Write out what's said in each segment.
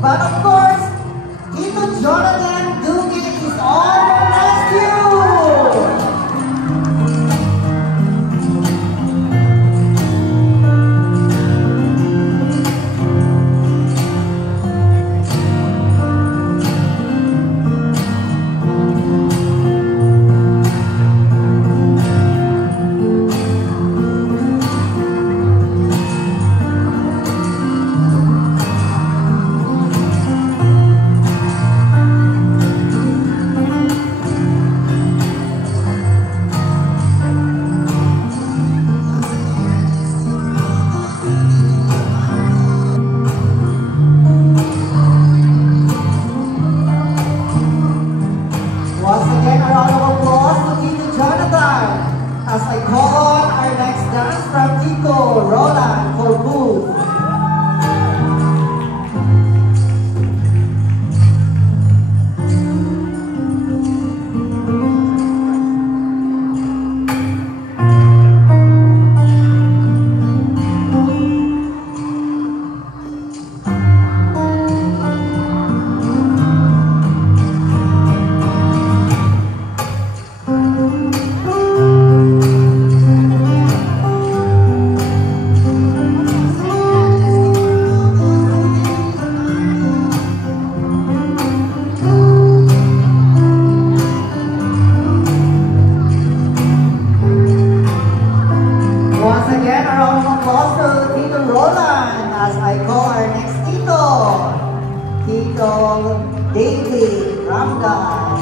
But of course, Tito Jonathan Duguid is on the rescue! Once again, a round of applause to Tito Jonathan as I call on our next dance from Tito Roland for Booth. Once again, a round of applause to Tito Roland as I call our next Tito, Tito David Ramdas.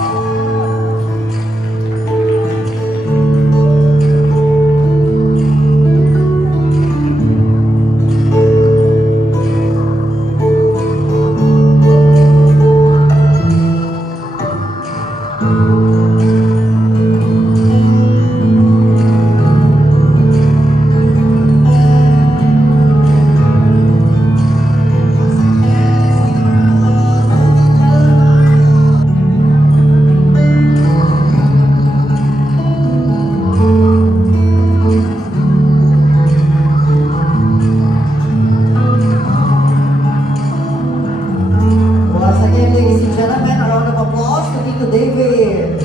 Once again, ladies and gentlemen, a round of applause to Tito David.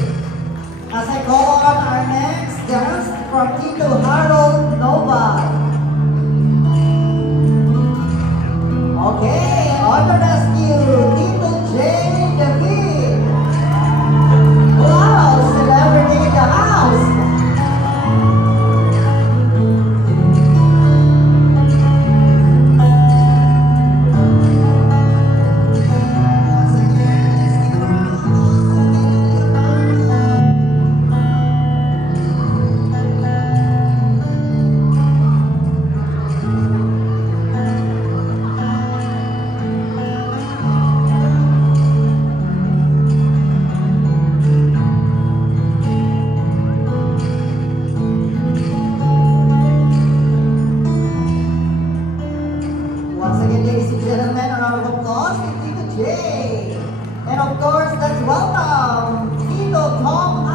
As I call on our next dance from Tito Harold Nova. Okay, on the rescue, Tito J. David. Wow, celebrity in the house. Once again, ladies and gentlemen, a round of applause to Tito J. And of course, let's welcome Tito Tom I.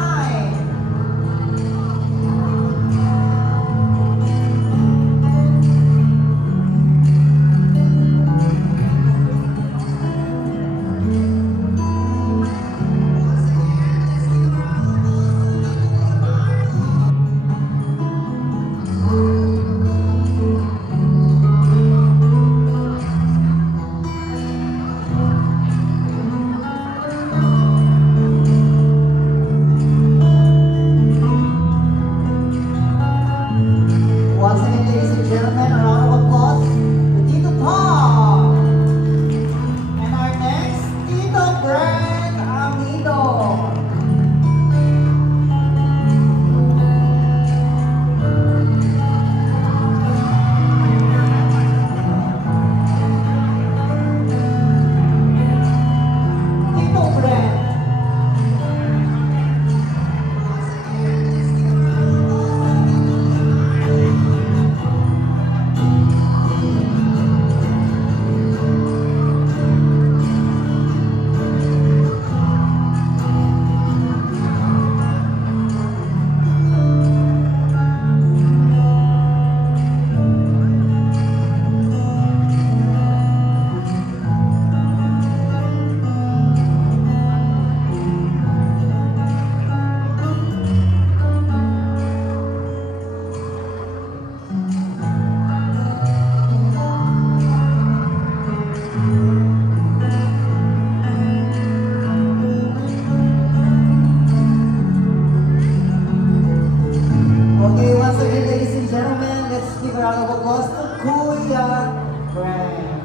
Julia Brand.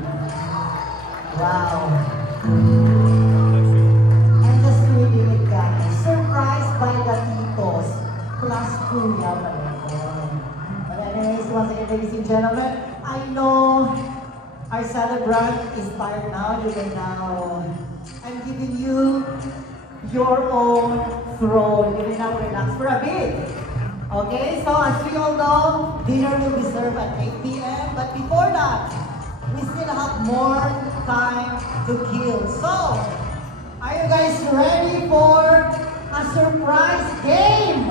Wow. And just reading it, guys. Surprised by the titos plus Julia Brand. But anyways, once again, ladies and gentlemen, I know our celebrant is tired now. You can now. I'm giving you your own throne. You can now relax for a bit. Okay, so as we all know, dinner will be served at 8 p.m. But before that, we still have more time to kill. So, are you guys ready for a surprise game?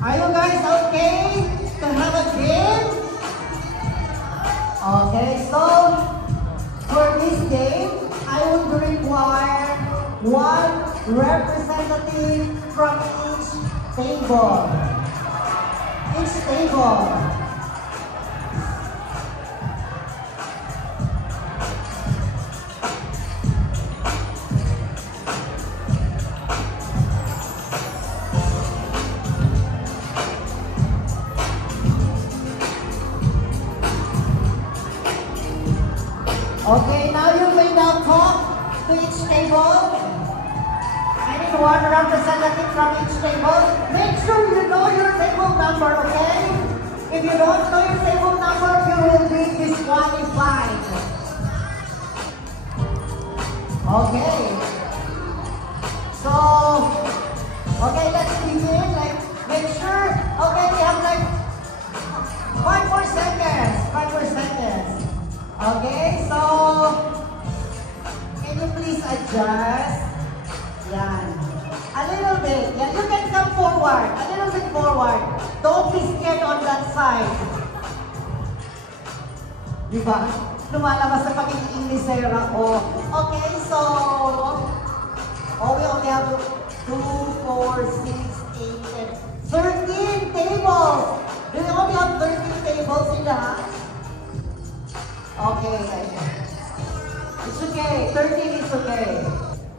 Are you guys okay to have a game? Okay, so for this game, I would require one representative from each table. Each table. Okay, now you may now talk to each table. I need one representative from each table. Make sure you know your table number, okay? If you don't know your table number, you will be disqualified. Okay. So, okay, let's begin. Like, make sure. Okay, we have like 5 more seconds. 5 more seconds. Okay, so can you please adjust? Yan. A little bit. Yan. You can come forward. A little bit forward. Don't be scared on that side. Diba? Lumalabas sa pag-iingisera ko. Okay, so we only have 2, 4, 6, 8, 13 tables. We only have 13 tables in the house. Okay. It's okay. 13 is okay.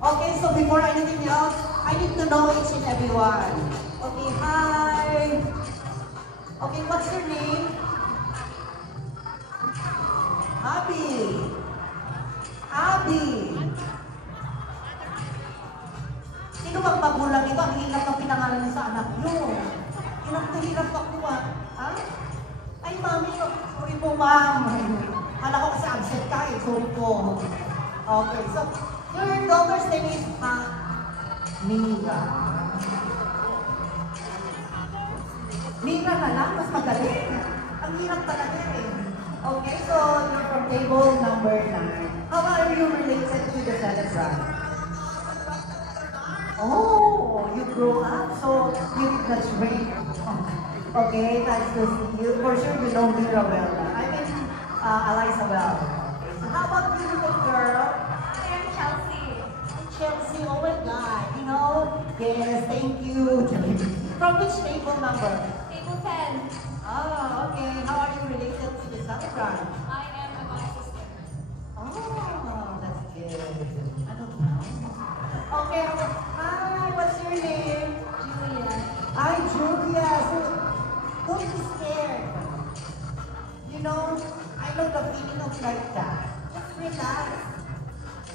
Okay, so before anything else, I need to know each and every one. Okay, hi. Okay, what's your name? Abby. Sino bang magulang ito? Ang hirap ng pinangalan niyo sa anak niyo. Hirap ako ha? Ay, mami, sorry po, ma'am. Kala ko kasi absent ka eh. Sorry po. Okay, so your daughter's name is Mira. Mira na lang, mas magaling. Ang hirap talaga eh. Okay, so you're from table number 9. How are you related to the celebrant? Oh, you grew up, so you did not train. Okay, nice to see you. For sure you know Mira well. I mean, Eliza well. Okay, so how about you, little girl? I'm Chelsea. Chelsea, oh my God, you know? Yes, thank you. From which table number? Table 10. Ah, okay. How are you related to the celebrant? I am a god sister. Oh, that's good. I don't know. Okay, hi, what's your name? Julia. Hi, Julia. So, don't be scared. You know, I know the feeling of like that. Just relax.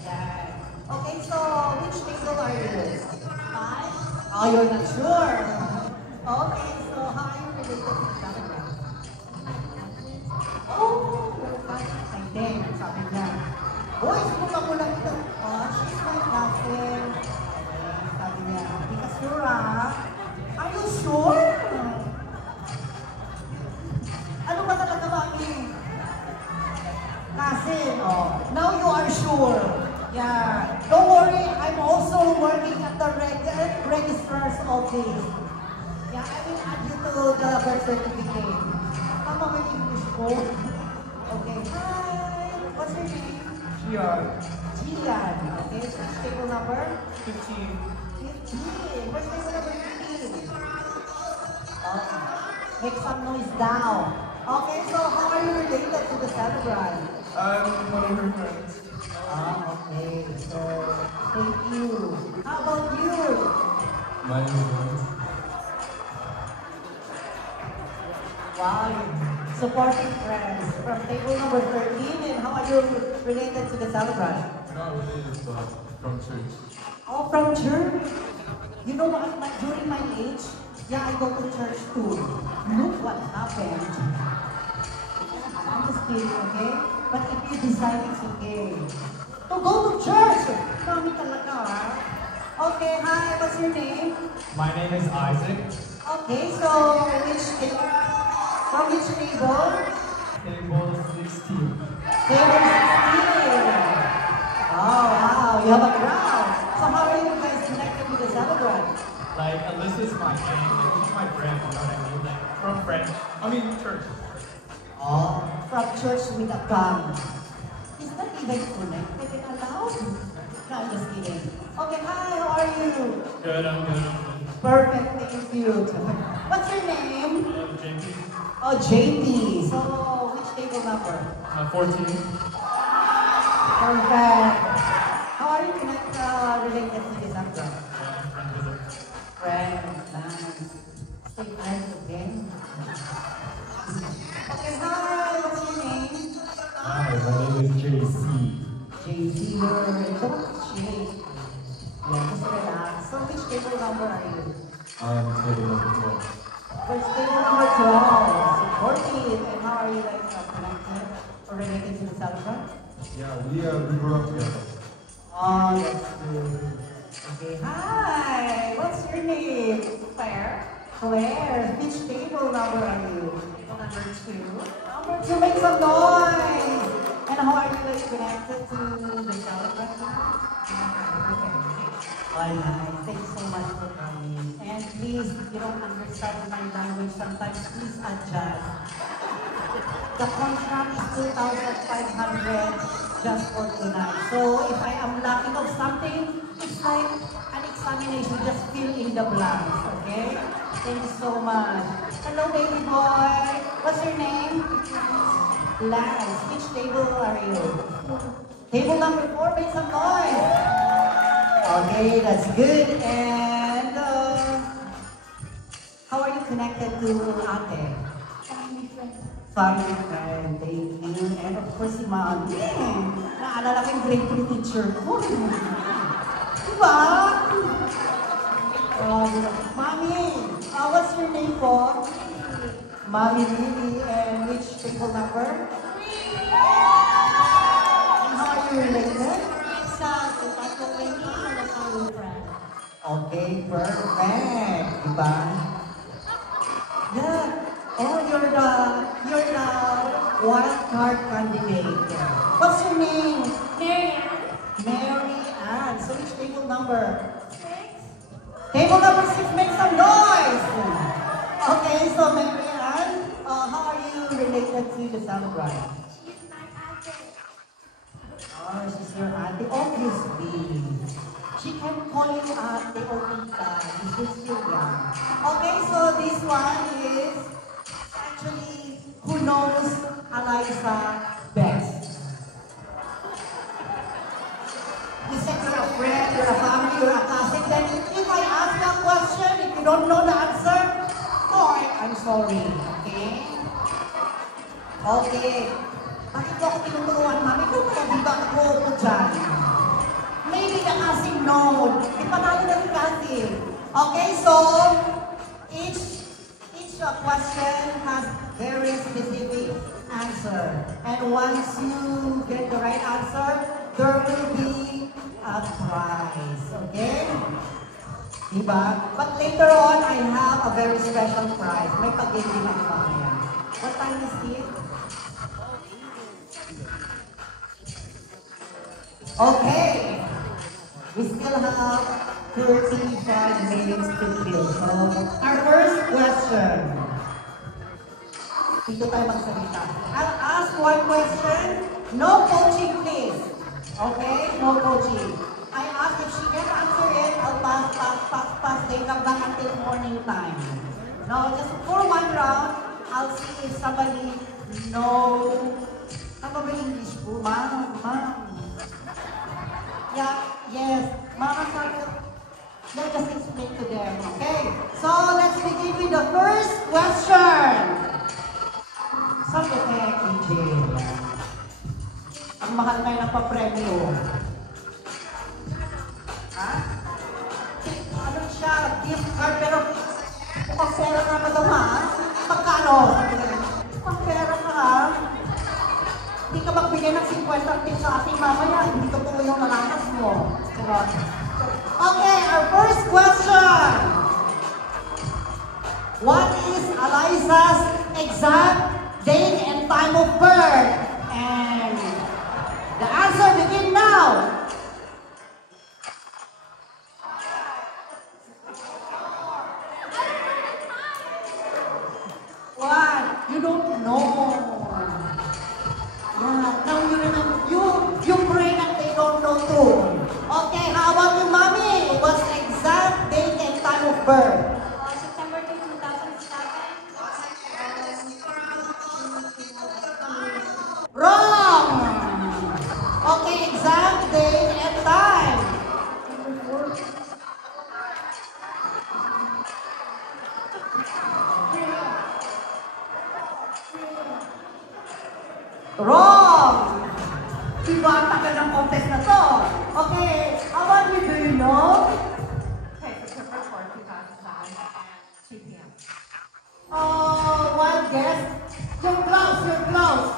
Yeah. Okay, so which table are you? 5? Oh, you're not sure. Okay, so how are you related to the celebrant? Oh, you're fine. Ay, then, sabi niya. Oh, isip mo lang ito. Oh, she's my cousin. Okay, sabi niya. Hindi ka sure, ha? Are you sure? Ano ba talaga ba ang cousin? Oh, now you are sure. Yeah. Don't worry, I'm also working at the registrar's office. Yeah, I will add you to the birth certificate. Tama mo yung English ko? Okay. Hi! What's your name? Gian. Gian. Okay, so table number? 15. 15. What's table number 15? Okay. Make some noise down. Okay, so how are you related to the celebrant? I'm one of her friends. Okay. So, thank you. How about you? My name is Wow. supporting friends from table number 13. And how are you related to the celebrant? Not related, but from church. Oh, from church. You know what? During my age, yeah, I go to church too. Look what happened. I'm just kidding, okay? But if you decide it's okay to go to church, kami talaga, ha? Okay, hi, what's your name? My name is Isaac. Okay, so from which table? Table 16. Table 16. Oh, wow, you have a crowd. So how are you guys connected with the celebrant? Like, Alyssa's my name, and he's my friend, you know what I mean? Like, from friend. I mean, church. Oh, from church with a gun. Is that even connected and allowed? No, I'm just kidding. Okay, hi, how are you? Good, I'm good, I'm good. Perfect, thank you. What's your name? JP. Oh, JP. So, which table number? 14. Perfect. How are you related to this actor? Friend visit. Friends, nice. Stay friends again. Okay, hi, what's your name? Hi, my name is JC. JC, don't shake. Yeah, just relax. So, which table number are you? Table number 12. First table number 12. Supportive. And how are you connected or related to the celebrant? Yeah, we grew up together. Oh, that's good. Okay, hi! What's your name? Claire. Claire. Which table number are you? Number 2. Number 2, make some noise! And how are you connected to the celebrant? Oh, nice. Thank you so much for coming. And please, if you don't understand my language, sometimes please adjust. The contract is 2,500 just for tonight. So if I am lacking of something, it's like an examination. Just fill in the blanks, okay? Thank you so much. Hello, baby boy. What's your name? Lance. Which table are you? Table number 4. Make some noise. Okay, that's good. And how are you connected to Ate? Family friend. Family friend, thank you. And of course, si Mami. Naalala ko yung grade 3 teacher ko. Diba? Mami, what's your name po? Mami Lily. And which table number? And how are you related? Okay, perfect. Diba? Yeah. Oh, you're the wild card candidate. What's your name? Marianne. Mary Ann. So which table number? 6. Table number 6, make some noise! Okay, so Mary Ann, how are you related to the celebrant? She's my auntie. Oh, she's your auntie. Obviously. She can call you auntie or tita. She's still young. Okay, so this one is actually who knows Eliza best. You said you're a friend, you're a family, you're a cousin. Then if I ask you a question, if you don't know the answer, boy, I'm sorry. Okay? Okay. Bakit ko ako tinuturuan, mami? Kung kaya di ba ako po dyan? Maybe the cousin no. Ipanalo na yung cousin. Okay, so each question has very specific answer. And once you get the right answer, there will be a prize. Okay? Diba? But later on, I have a very special prize. May pag-ibig ako mamaya. What time is it? Okay. We still have 35 minutes to kill. So, our first question. Dito tayo magsalita. I'll ask one question. No coaching, please. Okay? No coaching. I ask if she can answer it, I'll pass. They come back until morning time. No, just for one round, I'll see if somebody know. Ano ba English po? Ma'am. Yeah, yes. Mama started. Let's just explain to them, okay? So let's begin with the first question. Sabi kaya KJ. Ang mahal kayo ng papremyo. Ha? Ano siya? Gift card pero mukhang pera ka na daw ha? Magkano? Mukhang pera ka ha? Hindi ka magbigay ng 50 tips sa ating mamaya. Hindi ko tuloy yung nalakas mo. Okay, our first question. What is Eliza's exact date and time of birth? And the answer begin now. What? You don't know. Yeah, now you remember. You pray that they don't know too. Okay, how about you, mommy? What's the exact date and time of birth? September 2, 2007. Wrong! Okay, exact date and time. Wrong! Diba ang tagal ng contest na to? Okay, how about you? Do you know? Okay, September 4, 2007 at 2 p.m. Oh, wild guess. You're close, you're close.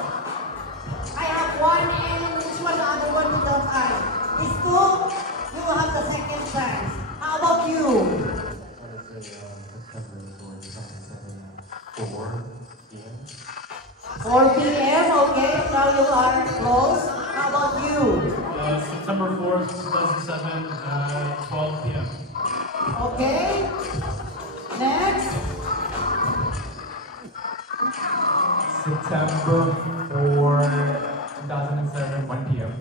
I have one and which one the other one without I? These two, you will have the second chance. How about you? I would say September 4, 2007, 4 p.m. 4 p.m., okay, now you are close. How about you? September 4th, 2007, 12 p.m. Okay. Next. September 4, 2007, 1 p.m.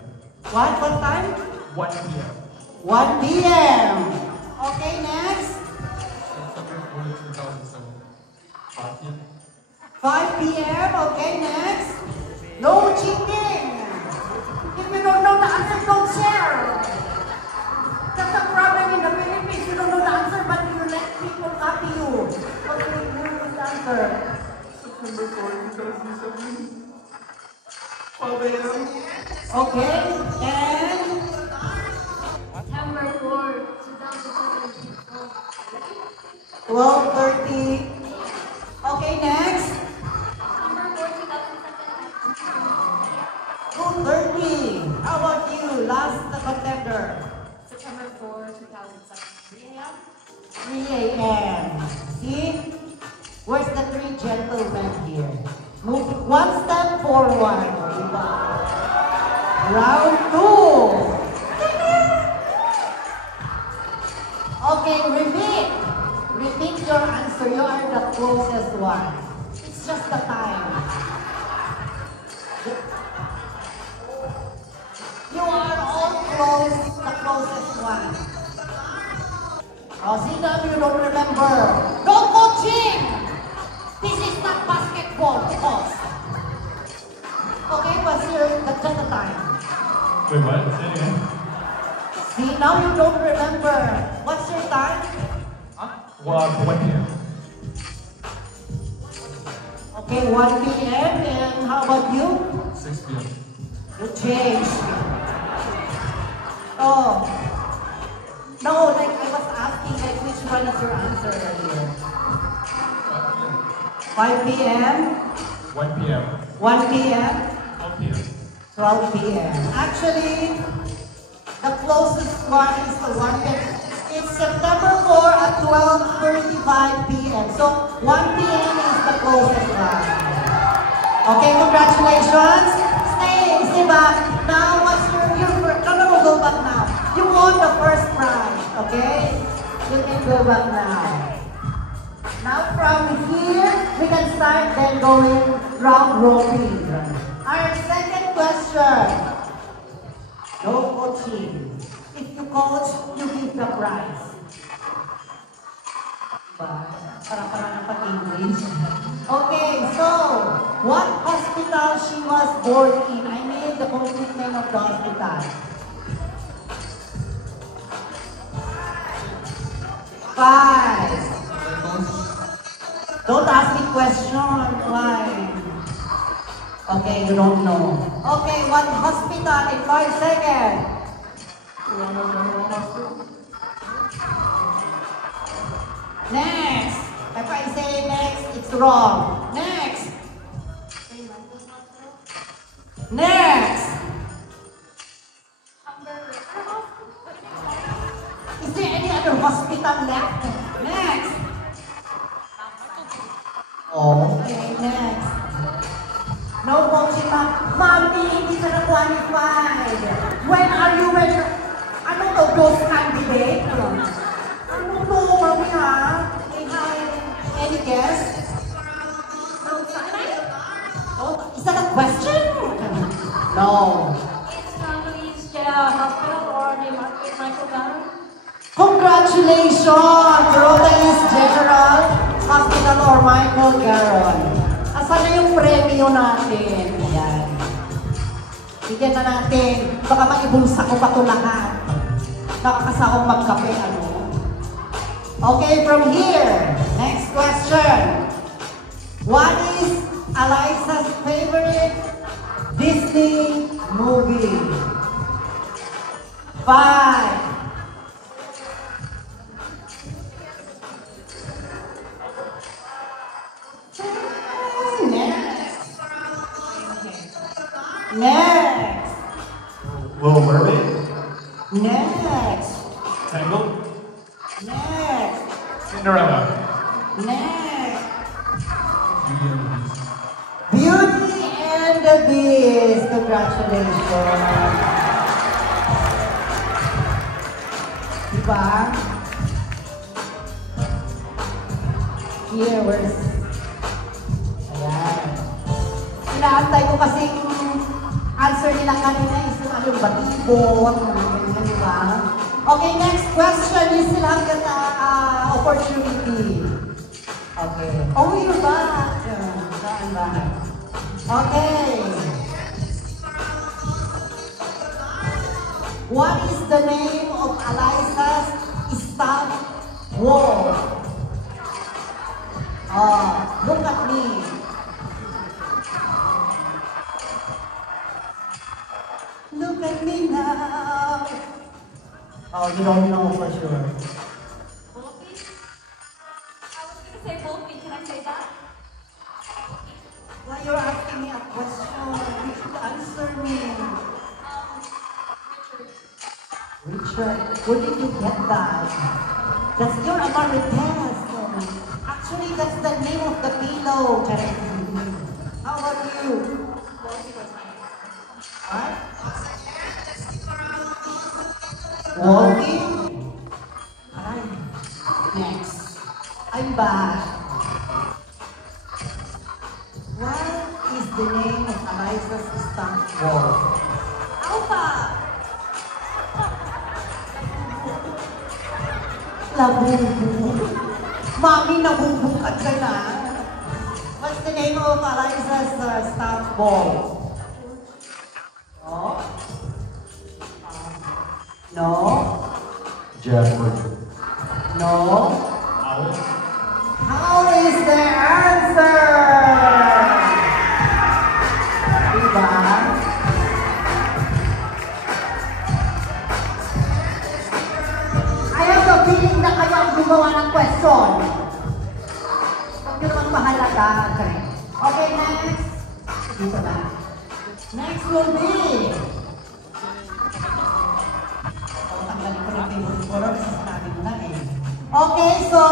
What time? 1 p.m. 1 p.m. Okay, next. September 4, 2007, 5 p.m. 5 p.m. Okay, next. No cheating. If you don't know the answer, don't share. That's a problem in the Philippines. You don't know the answer, but you let people copy you. Okay, who is the answer? September 4, 2007, 5 a.m. Okay, and September 4, 2007. 12:30. Okay, next. September 4, 2007 2:30. How about you? Last contender. September 4, 2007, 3 a.m. 3 a.m. See? Where's the three gentlemen here? Move one step forward. Diba? Round 2. Okay, repeat. Repeat your answer. You are the closest one. It's just the time. You are all close, the closest one. Oh, see now you don't remember. No coaching! This is not basketball, boss. Okay, what's your the time? Wait, what? Say it again. See, now you don't remember. What's your time? Well, 1 p.m. Okay, 1 p.m. And how about you? 6 p.m. You change. Oh. No, like I was asking, like which one is your answer earlier? 5 p.m. 1 p.m. 1 p.m. 12 p.m. 12 p.m. Actually, the closest one is the one that it's September 4 at 12:35 p.m. So 1 p.m. is the closest one. Okay, congratulations. Stay back. Now, what's no, go back now. You won the first prize, okay? You can go back now. Now from here, we can start then going round robin. Our second question. No coaching. If you coach, you give the prize. Para ng pag-English. Okay, so, what hospital she was born in? I need the complete name of the hospital. 5. Don't ask me question. Why? Okay, you don't know. Okay, what hospital in 5 seconds? Toronto General Hospital. Next. If I say next, it's wrong. Next. Next. Is there any other hospital left? Next. Okay, next. No coaching, ma'am. Mommy, hindi ka na-qualified. When are you ready? Ano to, those candidate? Ano to, mami ha? Any guess? Oh, is that a question? No. It's Congolese General Hospital or the Michael Gunn. Congratulations! Rotalis General Hospital or Michael Garon. Asan na yung premyo natin? Ayan. Bigyan na natin. Baka maibulsa ko pa ito lahat. Nakakasakong magkape, ano? Okay, from here. Next question. What is Eliza's favorite Disney movie? 5. Next. Little Mermaid? Next. Tangled. Next. Cinderella. Next. Beauty and the Beast. Beauty and the Beast. Congratulations. Diba? Here, where's... Ayan. Inaantay ko kasing answer nila kanina is yung ano, batibot, ganyan, di ba? Okay, next question. You still have that opportunity. Okay. Oh, you're back. Saan ba? Okay. What is the name of Eliza's stuffed wall? Look at me. Look at me now. Oh, you don't know for sure. Volpe? I was gonna say Volpe. Can I say that? Why you're asking me a question? You should answer me. Richard. Richard, where did you get that? That's your Amarites. Actually, that's the name of the pillow. How about you? Volpe was my What? Wolfie? Alright. Next. I'm back. What is the name of Eliza's stuffed wall? Alpha. Labubu. Mami, nabubukad ka na. What's the name of Eliza's stuffed ball? No? No? Jasper. No? Owl. How is the answer? Diba? I have a feeling na kayo ang gumawa ng question. Huwag nyo naman mahalaga. Okay, next. Dito na. Next will be... Tanggalin ko rin yung siguro kasi sinabi mo na eh. Okay, so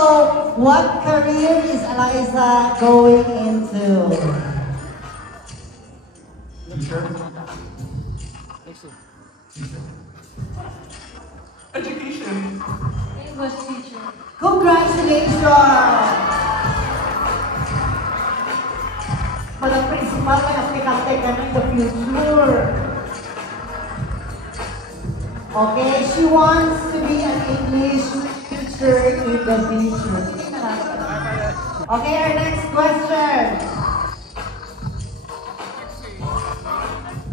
what career is Eliza going into? Teacher. Teacher. Education. English teacher. Congratulations! Walang principal may aplikante ka na in the future. Okay, she wants to be an English teacher in the future. Okay, our next question.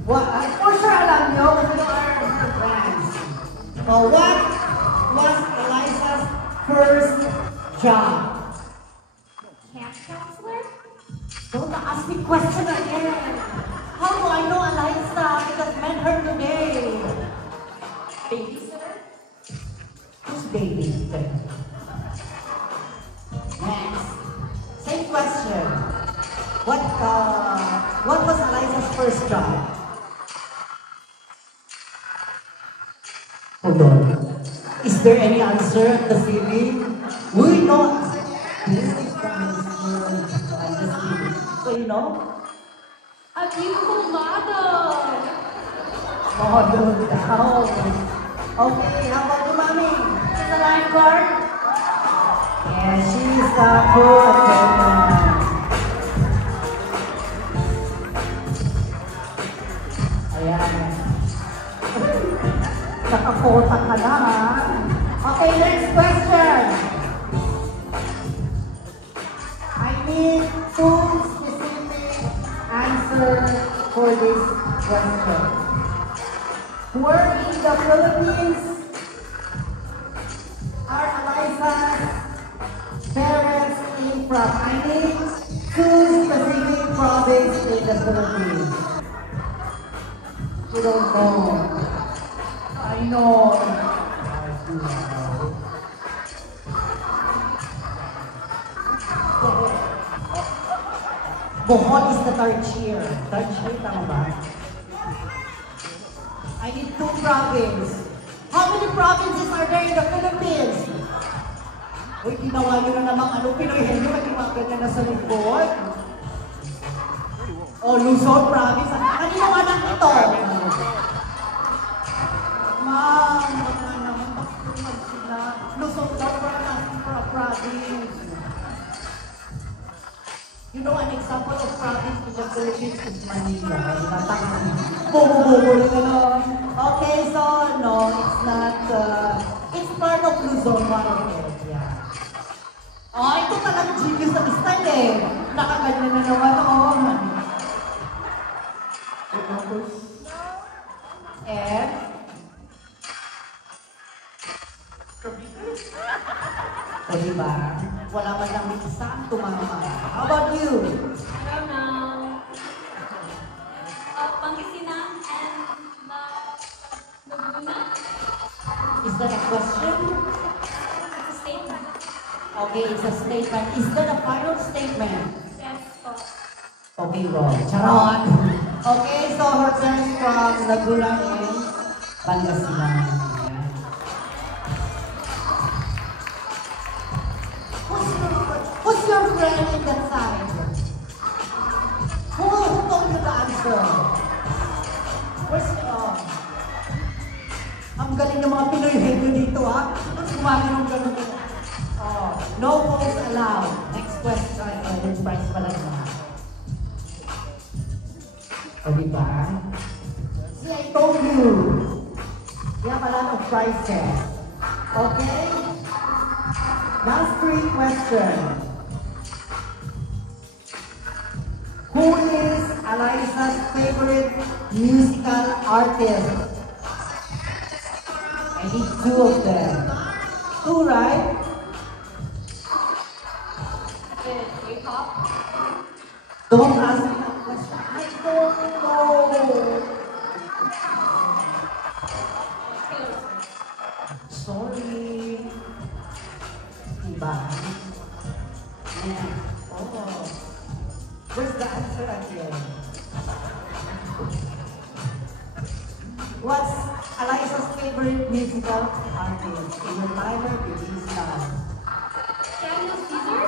What? For sure alam nyo, kasi you are her friends. So what was Eliza's first job? Camp counselor? Don't ask me question again. Eliza's first job? Hold on. Is there any answer at the ceiling? We know. This is the answer. I'm just kidding. So you know? A beautiful model. Model down. Okay, how about you, mommy? She's a lifeguard. Yeah, she's a pool attendant. Ayan. Nakakota ka na, ha? Okay, next question. I need two specific answers for this question. Where in the Philippines are Eliza's parents came from? I need two specific provinces in the Philippines. You don't know. I know. I do know. Bohol is the third year. Third year, tama ba? I need two provinces. How many provinces are there in the Philippines? Uy, ginawa nyo na namang ano, Pinoy Henyo, may mga ganyan na sa likod. O, Luzon province. Ano ginawa lang ito? Ma'am, wala naman. Bakit sila? Luzon daw province. You know, an example of province in the Philippines is Manila. Bubo-bubo rin gano'n. Okay, so no, it's not, it's part of Luzon, one of it, yeah. Oh, ito talagang genius na style eh. Nakaganyan na naman, oh. And? O diba? Wala man lang isang tumama. How about you? I don't know. Pangasinan and Laguna. Is that a question? It's a statement. Okay, it's a statement. Is that a final statement? Yes, po. Okay, wrong. Charot! Okay, so her parents from Laguna and Pangasinan. Who's your friend in that side? Who told you the answer? Where's ang galing ng mga Pinoy Henyo dito, ha? Gumagano ng ganun. Oh, no phones allowed. Next question. This price pala na. O, diba? See, I told you. We have a lot of prizes. Okay? Last three questions. Who is Eliza's favorite musical artist? I need two of them. Two, right? K-pop. Don't ask me that question. I don't know. Sorry. Diba? Yeah. Oh. Where's the answer again? What's Eliza's favorite musical artist? In your timer, begins now. Daniel Caesar.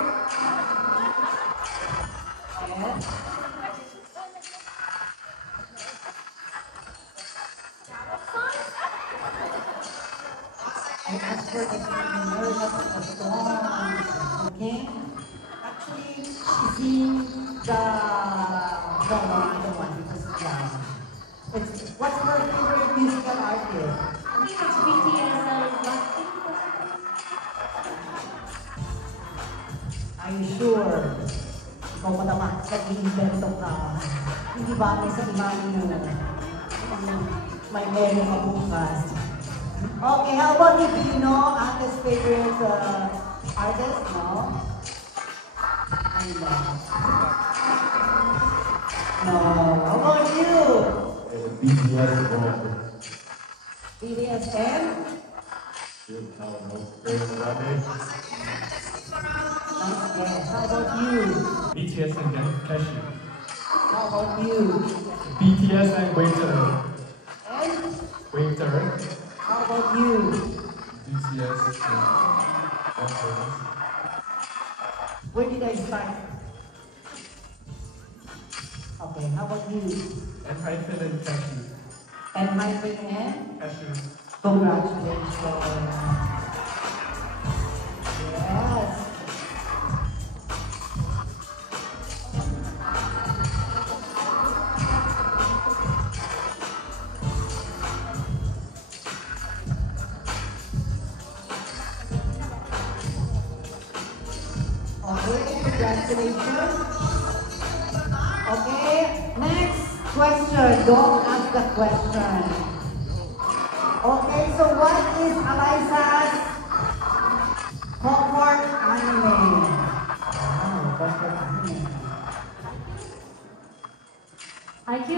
And I asked for the singer, not the song. Okay? Actually, she sings the... No, I don't want it. It's, what's her favorite musical artist? I think it's BTS and Blackpink. Are you sure? Ikaw pa naman, nag-iimbento ka. Hindi ba ako sa imani mo? May memo ka bukas. Okay, how about you? Do you know Ate's favorite artist? No? No. How about you? BTS or BTS and? Nice guess. How about you? BTS and Cashew. How about you? BTS and Wave to Earth. And Wave to Earth. how about you? BTS and One Where did I start? Okay, how about you? And Hyphen and Cashew. And my friend, Cashew. congratulations. Yes. Okay, congratulations. Okay, next question. Don't ask the question. Okay, so what is Eliza's comfort anime? Wow, comfort anime. IQ?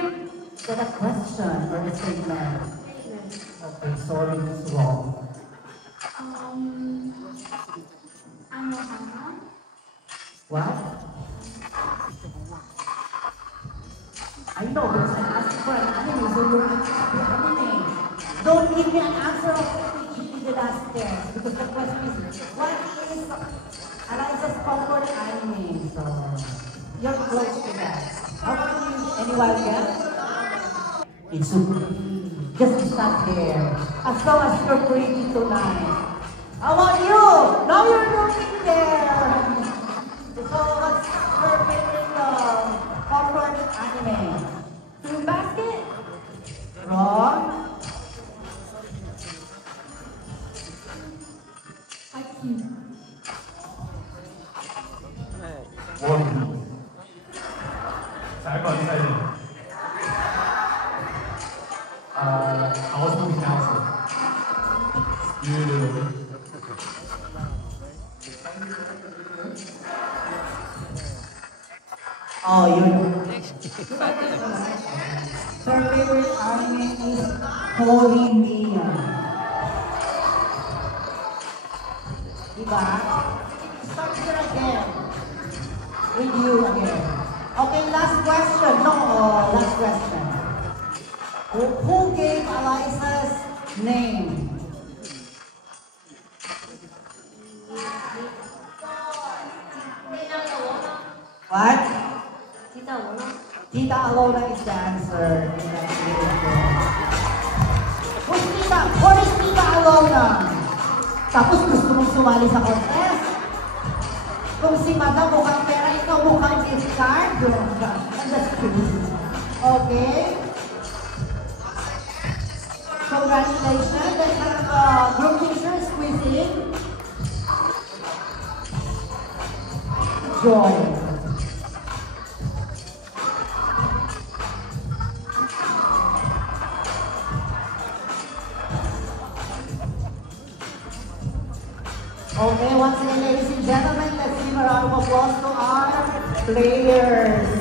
Is that a question or a statement? Okay, sorry, it's wrong. Anohana? What? I know, because I asked for an anime, so you're asking for anime. Don't give me an answer of which the last test, because the question is, what is Eliza's comfort anime? So, you're close to that. How about you? Anyone else? It's super pretty. Just stop there. As long as you're pretty tonight. How about you? Now you're looking there. So, what's your favorite comfort anime? Fruit basket? Wrong. IQ. One Piece. Attack on Titan. Alice Movie Council. Spirited Oh, you know. Her favorite anime is Holy Mia. Diba? Start here again. With you again. Okay, last question. No, last question. Who gave Eliza's name? Tita Alona? What? Tita Alona? Tita Alona is the answer. Who's Tita? What is Tita Alona? Tapos gusto mong sumali sa contest? Kung si Madam mukhang pera, ikaw mukhang gift card. That's true. Okay? Congratulations. Let's have group pictures quizzing. Joy. Okay, once again, ladies and gentlemen, let's give a round of applause to our players.